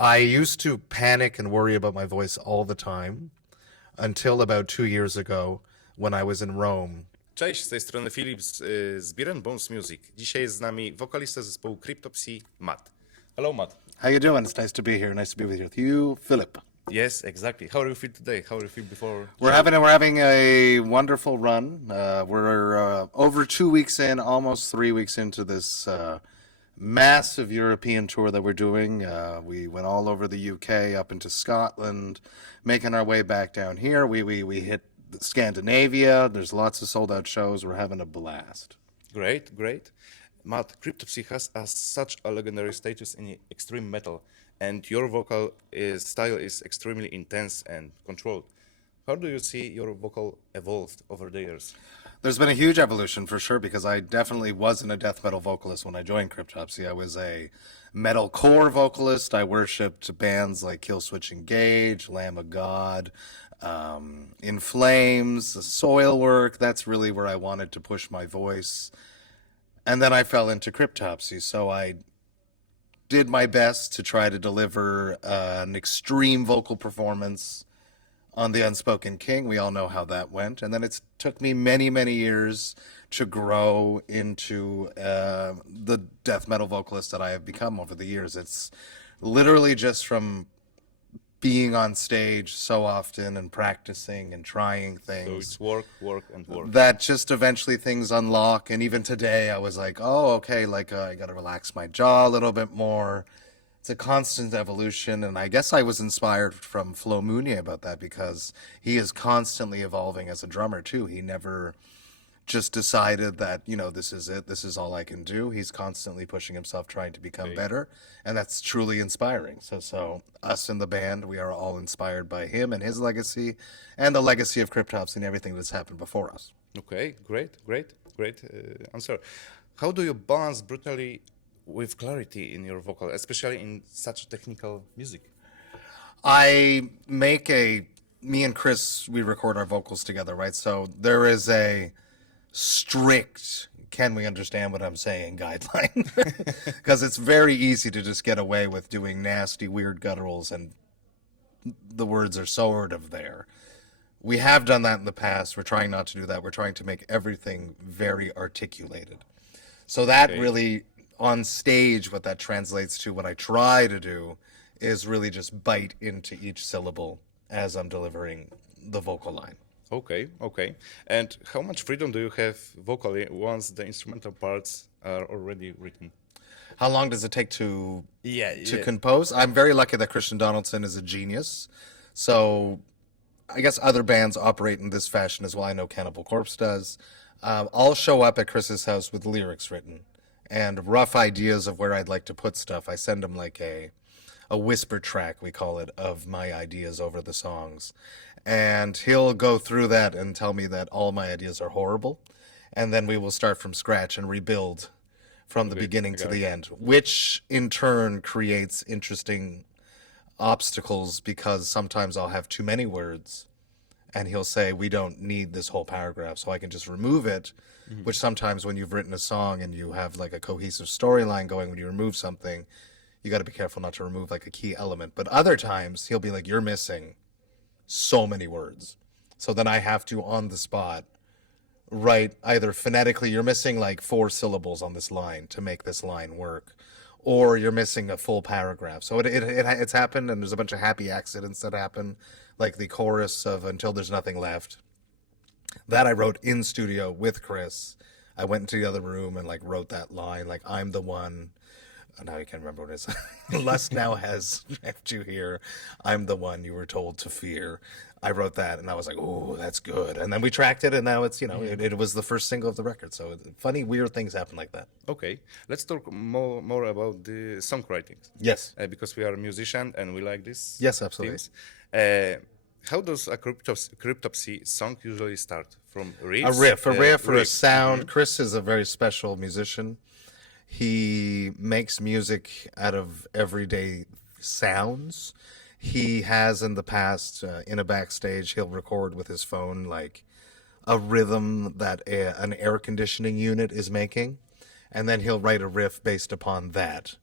I used to panic and worry about my voice all the time until about 2 years ago when I was in Rome. Cześć, z tej strony Filip z Beer and Bones Music. Dzisiaj jest z nami wokalista zespołu Cryptopsy, Matt. Hello, Matt. How you doing? It's nice to be here. Nice to be with you, Philip. Yes, exactly. How do you feel today? How do you feel before? We're having a wonderful run. We're over 2 weeks in, almost 3 weeks into this massive European tour that we're doing. We went all over the UK, up into Scotland, making our way back down here. We hit Scandinavia. There's lots of sold out shows. We're having a blast. Great, great. Matt, Cryptopsy has such a legendary status in extreme metal, and your vocal style is extremely intense and controlled. How do you see your vocal evolved over the years? There's been a huge evolution for sure because I definitely wasn't a death metal vocalist when I joined Cryptopsy. I was a metalcore vocalist. I worshipped bands like Killswitch Engage, Lamb of God, In Flames, Soilwork. That's really where I wanted to push my voice. And then I fell into Cryptopsy, so I did my best to try to deliver an extreme vocal performance on The Unspoken King. We all know how that went. And then it took me many, many years to grow into the death metal vocalist that I have become over the years. It's literally just from being on stage so often and practicing and trying So things it's work, work, and work. that just eventually things unlock. And even today I was like, oh, okay, like I got to relax my jaw a little bit more. It's a constant evolution, and I guess I was inspired from Flo Mounier about that because he is constantly evolving as a drummer too. He never just decided that, this is it, this is all I can do. He's constantly pushing himself, trying to become Okay. better, and that's truly inspiring. So us in the band, we are all inspired by him and his legacy, and the legacy of Cryptopsy and everything that's happened before us. Okay, great answer. How do you balance brutally with clarity in your vocal, especially in such technical music? Me and Chris, we record our vocals together, right? So there is a strict, can we understand what I'm saying, guideline. Because it's very easy to just get away with doing nasty, weird gutturals and the words are sort of there. We have done that in the past. We're trying not to do that. We're trying to make everything very articulated. So that Okay. really, on stage, what that translates to, what I try to do is really just bite into each syllable as I'm delivering the vocal line. Okay. And how much freedom do you have vocally once the instrumental parts are already written? How long does it take to Yeah. compose? I'm very lucky that Christian Donaldson is a genius. So I guess other bands operate in this fashion as well. I know Cannibal Corpse does. I'll show up at Chris's house with lyrics written and rough ideas of where I'd like to put stuff. I send him like a whisper track, we call it, of my ideas over the songs. And he'll go through that and tell me that all my ideas are horrible. And then we will start from scratch and rebuild from the Okay, beginning I to got the it. end, which in turn creates interesting obstacles because sometimes I'll have too many words and he'll say, we don't need this whole paragraph, so I can just remove it. Which sometimes when you've written a song and you have like a cohesive storyline going, when you remove something, you got to be careful not to remove like a key element. But other times he'll be like, you're missing so many words. So then I have to, on the spot, write either phonetically, you're missing like 4 syllables on this line to make this line work, or you're missing a full paragraph. So it's happened, and there's a bunch of happy accidents that happen, like the chorus of Until There's Nothing Left. That I wrote in studio with Chris. I went into the other room and like wrote that line, like I'm the one. Now I can't remember what it is. Lust now has left you here. I'm the one you were told to fear. I wrote that and I was like, oh, that's good. And then we tracked it and now it's, it was the first single of the record. So funny, weird things happen like that. Okay, let's talk more about the songwriting. Yes. Because we are a musician and we like this. Yes, absolutely. Things. How does a Cryptopsy song usually start? From riffs? A riff or a riffs. sound. Chris is a very special musician. He makes music out of everyday sounds. He has in the past, in a backstage, he'll record with his phone like a rhythm that an air conditioning unit is making, and then he'll write a riff based upon that.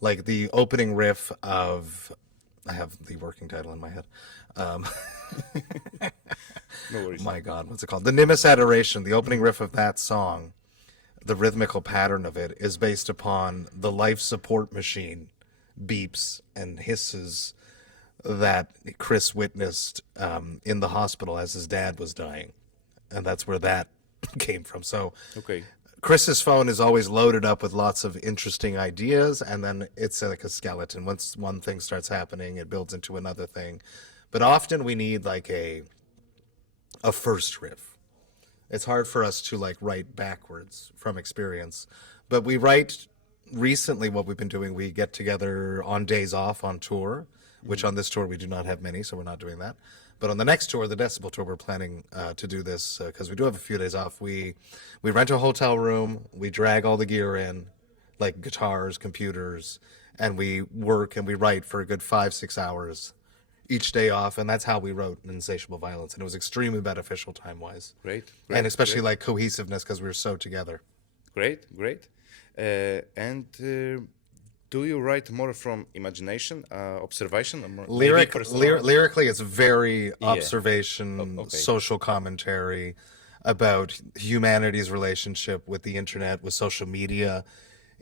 Like the opening riff of, I have the working title in my head. Um, No worries. my God, what's it called? The Nimbus Adoration, the opening riff of that song, the rhythmical pattern of it is based upon the life support machine beeps and hisses that Chris witnessed in the hospital as his dad was dying. And that's where that came from. So Okay. Chris's phone is always loaded up with lots of interesting ideas, and then it's like a skeleton. Once one thing starts happening, it builds into another thing. But often we need like a first riff. It's hard for us to like write backwards from experience, but we write recently. What we've been doing, we get together on days off on tour, which on this tour we do not have many, so we're not doing that. But on the next tour, the Decibel tour, we're planning to do this because we do have a few days off. We rent a hotel room, we drag all the gear in, like guitars, computers, and we work and we write for a good 5-6 hours each day off, and that's how we wrote Insatiable Violence, and it was extremely beneficial time-wise. Great. And especially great. like cohesiveness because we were so together. Great, great. And do you write more from imagination, observation, or more maybe personal? Lyrically, it's very observation, okay. social commentary about humanity's relationship with the internet, with social media.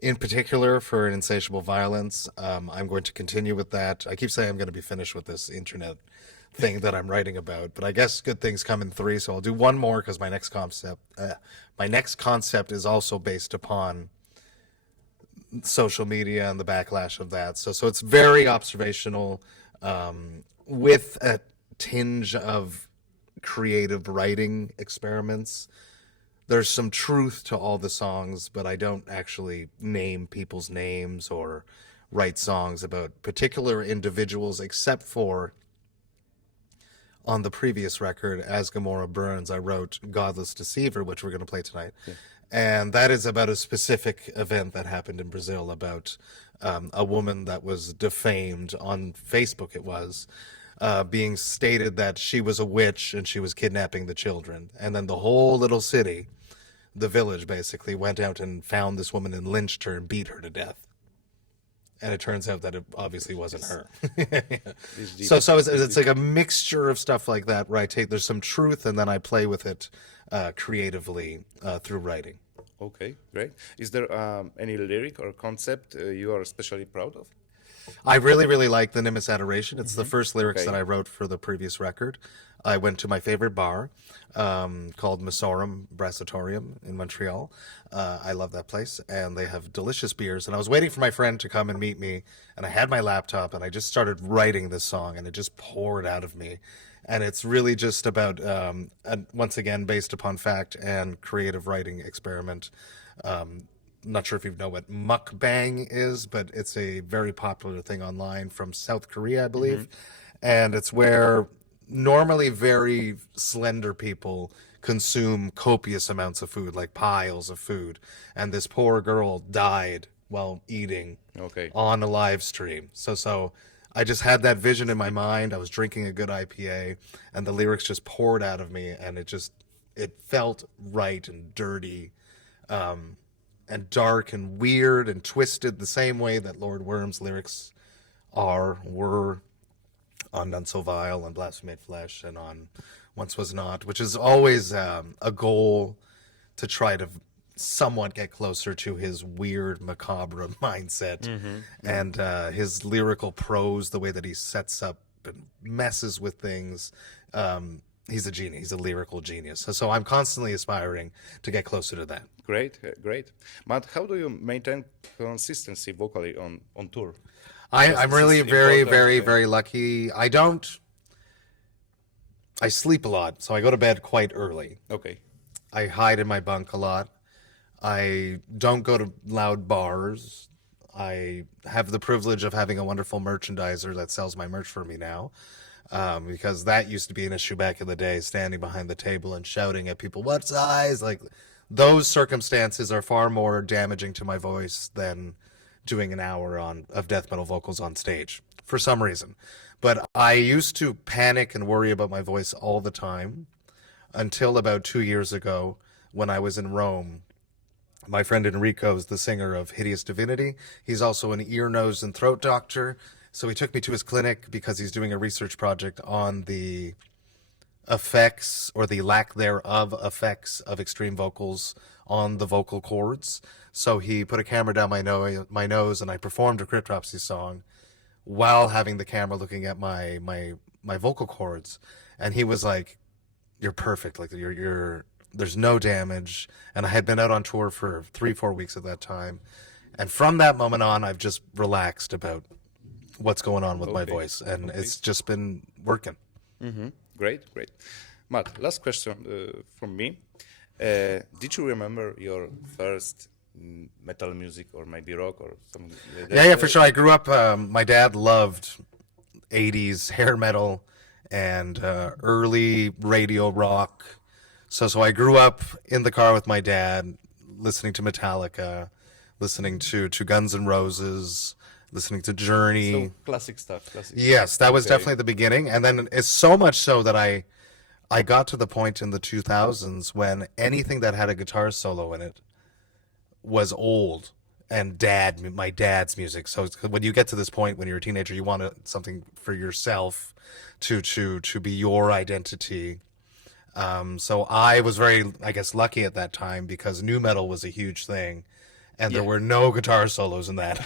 In particular, for an Insatiable Violence, I'm going to continue with that. I keep saying I'm going to be finished with this internet thing that I'm writing about, but I guess good things come in three, so I'll do one more because my next concept is also based upon social media and the backlash of that. So it's very observational, with a tinge of creative writing experiments. There's some truth to all the songs, but I don't actually name people's names or write songs about particular individuals, except for on the previous record, As Gomorrah Burns, I wrote Godless Deceiver, which we're going to play tonight. Yeah. And that is about a specific event that happened in Brazil about a woman that was defamed on Facebook, it was, being stated that she was a witch and she was kidnapping the children. And then the whole little city, the village basically, went out and found this woman and lynched her and beat her to death. And it turns out that it obviously wasn't her. So it's like a mixture of stuff like that where there's some truth and then I play with it creatively through writing. Okay, great. Is there any lyric or concept you are especially proud of? I really, really like the Nimbus Adoration. It's the first lyrics that I wrote for the previous record. I went to my favorite bar called Missorum Brassatorium in Montreal. I love that place, and they have delicious beers. And I was waiting for my friend to come and meet me, and I had my laptop, and I just started writing this song, and it just poured out of me. And it's really just about, once again, based upon fact and creative writing experiment. Not sure if you know what mukbang is, but it's a very popular thing online from South Korea, I believe. And it's where normally very slender people consume copious amounts of food, like piles of food. And this poor girl died while eating on a live stream. So I just had that vision in my mind. I was drinking a good IPA, and the lyrics just poured out of me, and it felt right and dirty. And dark and weird and twisted the same way that Lord Worm's lyrics were on None So Vile and Blasphemate Flesh and on Once Was Not, which is always a goal to try to somewhat get closer to his weird, macabre mindset. And his lyrical prose, the way that he sets up and messes with things. He's a genius. He's a lyrical genius. So I'm constantly aspiring to get closer to that. Great, great. Matt, how do you maintain consistency vocally on tour? I'm really very, very, very lucky. I sleep a lot, so I go to bed quite early. Okay. I hide in my bunk a lot. I don't go to loud bars. I have the privilege of having a wonderful merchandiser that sells my merch for me now. Because that used to be an issue back in the day, standing behind the table and shouting at people, what size? Like, those circumstances are far more damaging to my voice than doing an hour of death metal vocals on stage, for some reason. But I used to panic and worry about my voice all the time until about 2 years ago when I was in Rome My friend Enrico is the singer of Hideous Divinity. He's also an ear, nose, and throat doctor. So he took me to his clinic because he's doing a research project on the effects or the lack thereof effects of extreme vocals on the vocal cords. So he put a camera down my nose, and I performed a Cryptopsy song while having the camera looking at my vocal cords, and he was like, "You're perfect. Like you're there's no damage." And I had been out on tour for 3-4 weeks at that time, and from that moment on, I've just relaxed about what's going on with my voice, and it's just been working. Great. Matt, last question from me. Did you remember your first metal music or maybe rock or something like that? Yeah, for sure. I grew up. My dad loved '80s hair metal and early radio rock. So I grew up in the car with my dad, listening to Metallica, listening to Guns N' Roses, listening to Journey. So classic stuff. Yes, that was definitely the beginning. And then it's so much so that I got to the point in the 2000s when anything that had a guitar solo in it was old and my dad's music. So when you get to this point when you're a teenager, you want something for yourself to be your identity. So I was very, I guess, lucky at that time because nu metal was a huge thing. And there were no guitar solos in that.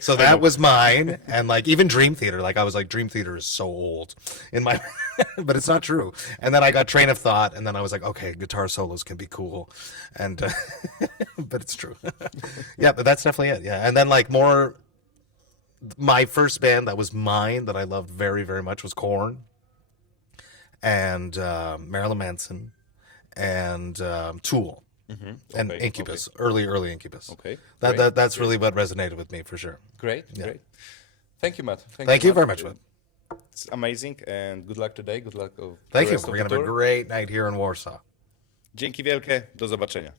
So that was mine. And like even Dream Theater, like I was like, Dream Theater is so old in my, but it's not true. And then I got Train of Thought, and then I was like, okay, guitar solos can be cool. And, but it's true. Yeah, but that's definitely it. Yeah. And then like my first band that was mine that I loved very, very much was Korn and Marilyn Manson and Tool. And Incubus, early Incubus. Okay, that's really what resonated with me for sure. Great. Thank you, Matt. Thank you very much, Matt. It's amazing, and good luck today. Good luck. Thank you. We're gonna have a great night here in Warsaw. Dzięki wielkie. Do zobaczenia.